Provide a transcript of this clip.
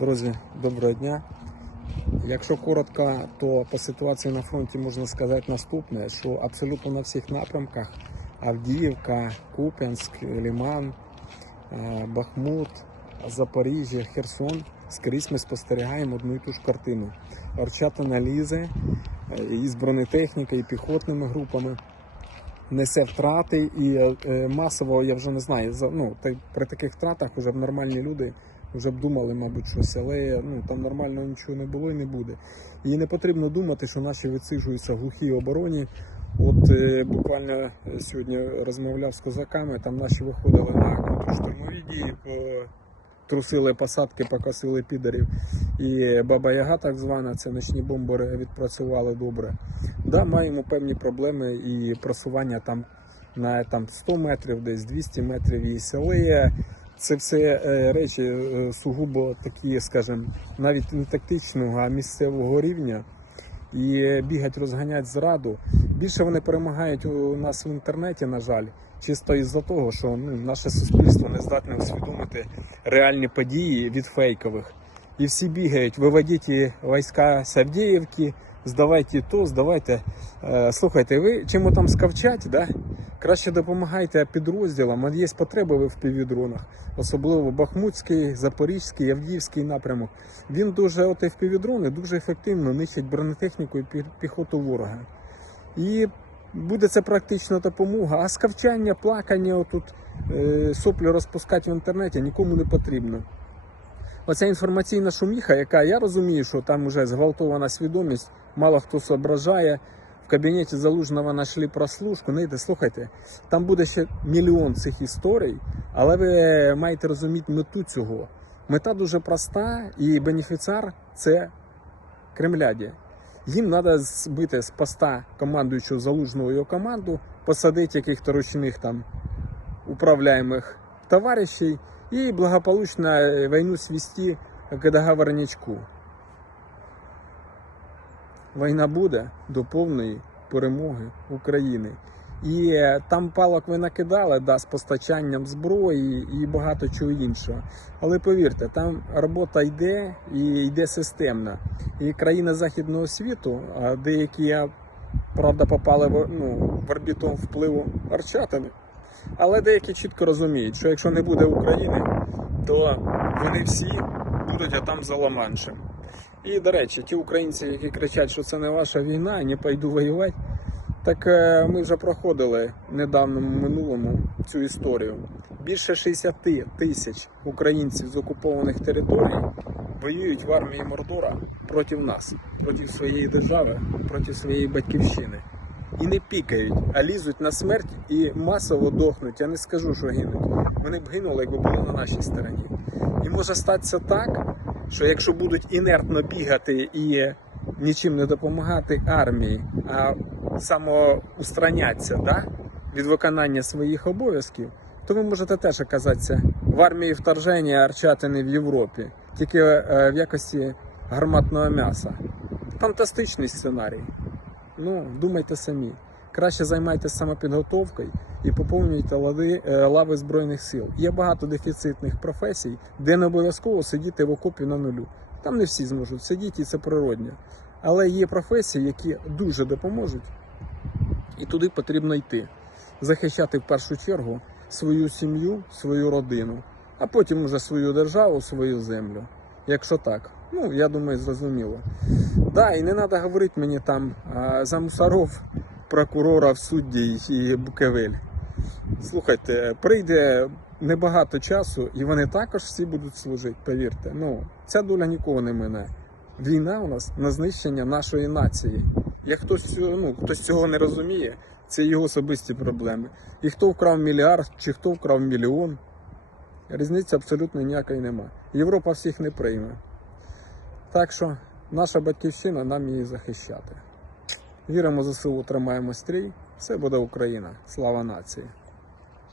Друзі, доброго дня. Якщо коротко, то по ситуації на фронті можна сказати наступне, що абсолютно на всіх напрямках Авдіївка, Куп'янськ, Ліман, е, Бахмут, Запоріжжя, Херсон, скрізь ми спостерігаємо одну і ту ж картину. Орчата лізе е, і з бронетехнікою, і піхотними групами. Несе втрати і е, масово, я вже не знаю, ну, при таких втратах вже нормальні люди вже б думали, мабуть, щось, але ну, там нормально нічого не було і не буде. І не потрібно думати, що наші висиджуються в глухій обороні. От е, буквально е, сьогодні розмовляв з козаками, там наші виходили на контрштурмові дії, трусили посадки, покосили підарів. І Баба Яга, так звана, це ночні бомбери відпрацювали добре. Да, маємо певні проблеми і просування там на там, 100 метрів, десь 200 метрів і селеє. Це все е, речі е, сугубо такі, скажімо, навіть не тактичного, а місцевого рівня. І е, бігать, розганять зраду. Більше вони перемагають у нас в інтернеті, на жаль, чисто із-за того, що ну, наше суспільство не здатне усвідомити реальні події від фейкових. І всі бігають, виводіть війська з здавайте то, здавайте. Слухайте, ви чим там скавчать, да? Краще допомагайте підрозділам, є потреби в півдронах, особливо Бахмутський, Запорізький, Авдіївський напрямок. Він дуже, от FPV-дрони, дуже ефективно нищать бронетехніку і піхоту ворога. І буде це практична допомога. А скавчання, плакання, отут е, соплі розпускати в інтернеті нікому не потрібно. Оця інформаційна шуміха, яка я розумію, що там вже зґвалтована свідомість, мало хто зображає. Кабінеті залужного знайшли прослушку. Не йде, слухайте, там буде ще мільйон цих історій, але ви маєте розуміти мету цього. Мета дуже проста, і бенефіціар це Кремляді. Їм треба збити з поста командуючого залужного його команду, посадити яких-то ручних там управляємих товаришей і благополучно війну свести к договорничку. Війна буде до повної перемоги України. І е, там палок ви накидали да, з постачанням зброї і багато чого іншого. Але повірте, там робота йде і йде системна. І країни західного світу, деякі, правда, попали в, ну, в орбіту впливу арчатами, але деякі чітко розуміють, що якщо не буде України, то вони всі будуть там за Ла-Маншем. І, до речі, ті українці, які кричать, що це не ваша війна, не пойду воювати, так е, ми вже проходили в недавньому минулому цю історію. Більше 60 тисяч українців з окупованих територій воюють в армії Мордора проти нас, проти своєї держави, проти своєї батьківщини. І не пікають, а лізуть на смерть і масово дохнуть. Я не скажу, що гинуть. Вони б гинули, якби були на нашій стороні. І може статися так, що якщо будуть інертно бігати і нічим не допомагати армії, а самоустраняться да, від виконання своїх обов'язків, то ви можете теж оказатися в армії вторження арчатини в Європі, тільки е, в якості гарматного м'яса. Фантастичний сценарій. Ну, думайте самі. Краще займайтеся самопідготовкою і поповнюйте лади, е, лави Збройних сил. Є багато дефіцитних професій, де не обов'язково сидіти в окопі на нулю. Там не всі зможуть сидіти, і це природньо. Але є професії, які дуже допоможуть, і туди потрібно йти. Захищати в першу чергу свою сім'ю, свою родину, а потім уже свою державу, свою землю. Якщо так, ну я думаю, зрозуміло. Да, і не треба говорити мені там за мусоров, прокурора, судді і Букевель. Слухайте, прийде небагато часу, і вони також всі будуть служити, повірте. Ну, ця доля нікого не мине. Війна у нас на знищення нашої нації. Як хтось ну, хтось цього не розуміє, це його особисті проблеми. І хто вкрав мільярд, чи хто вкрав мільйон, різниці абсолютно ніякої нема. Європа всіх не прийме. Так що наша батьківщина нам її захищати. Віримо ЗСУ, тримаємо стрій. Все буде Україна. Слава нації!